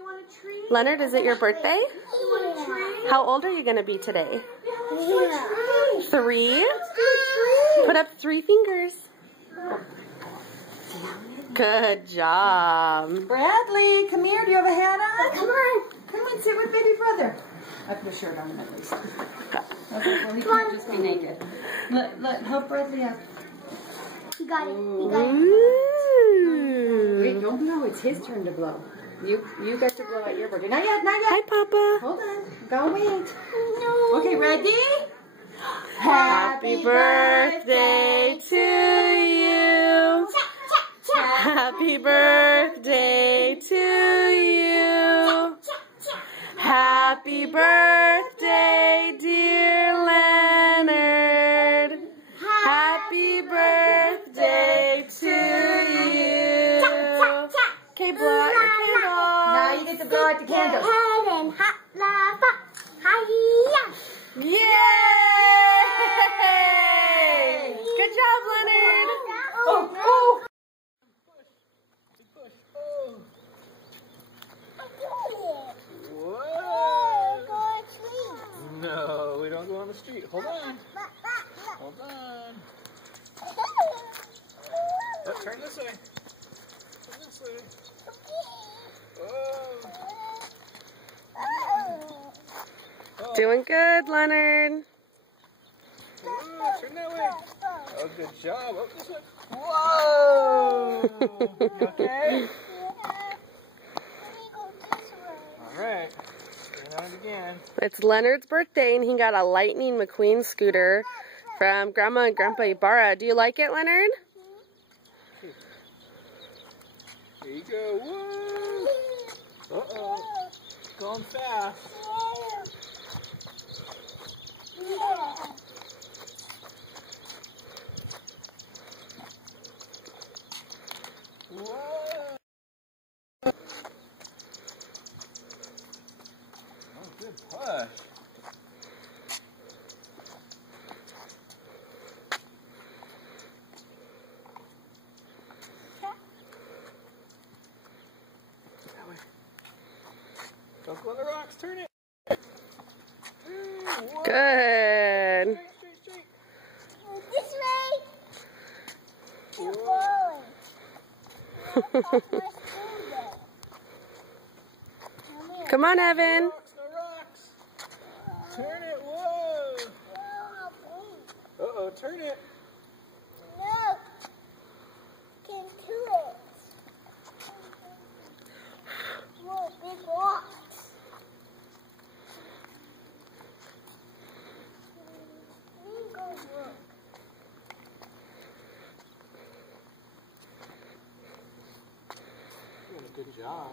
you want a treat? Leonard, is it your birthday? You want a treat? How old are you going to be today? Yeah. 3? Put up 3 fingers. Good job. Bradley, come here. Do you have a hat on? Come on. Come and sit with baby brother. I put a shirt on him at least. Okay, well, he can't just be naked. Help Bradley up. You got it. You got it. Ooh. Wait, don't blow. It's his turn to blow. You get to blow at your birthday. Not yet, not yet. Hi, Papa. Hold on. Go wait. No. Okay, ready? Happy birthday to you. Happy birthday to you. Happy birthday, dear Leonard. Happy birthday to you. Okay, blow out your candle. Now you get to blow out the candle. Yay! Good job, Leonard. Oh, oh. No, we don't go on the street. Hold on. Hold on. Oh, turn this way. Turn this way. Oh. Oh. Doing good, Leonard. Oh, turn that way. Oh, good job. Oh, this way. Whoa! You okay? All right. Turn on it again. It's Leonard's birthday, and he got a Lightning McQueen scooter from Grandma and Grandpa Ibarra. Do you like it, Leonard? Here you go. Whoa! Uh-oh. Going fast. Whoa! Oh, good push. That way. Don't go on the rocks. Turn it. Whoa. Good. Straight, straight, This way. straight. Keep Whoa. going. Come on, Evan. Rocks, no rocks. Turn it. Whoa. Uh-oh, turn it. No. Can do it. Whoa, big rocks. You're doing a good job.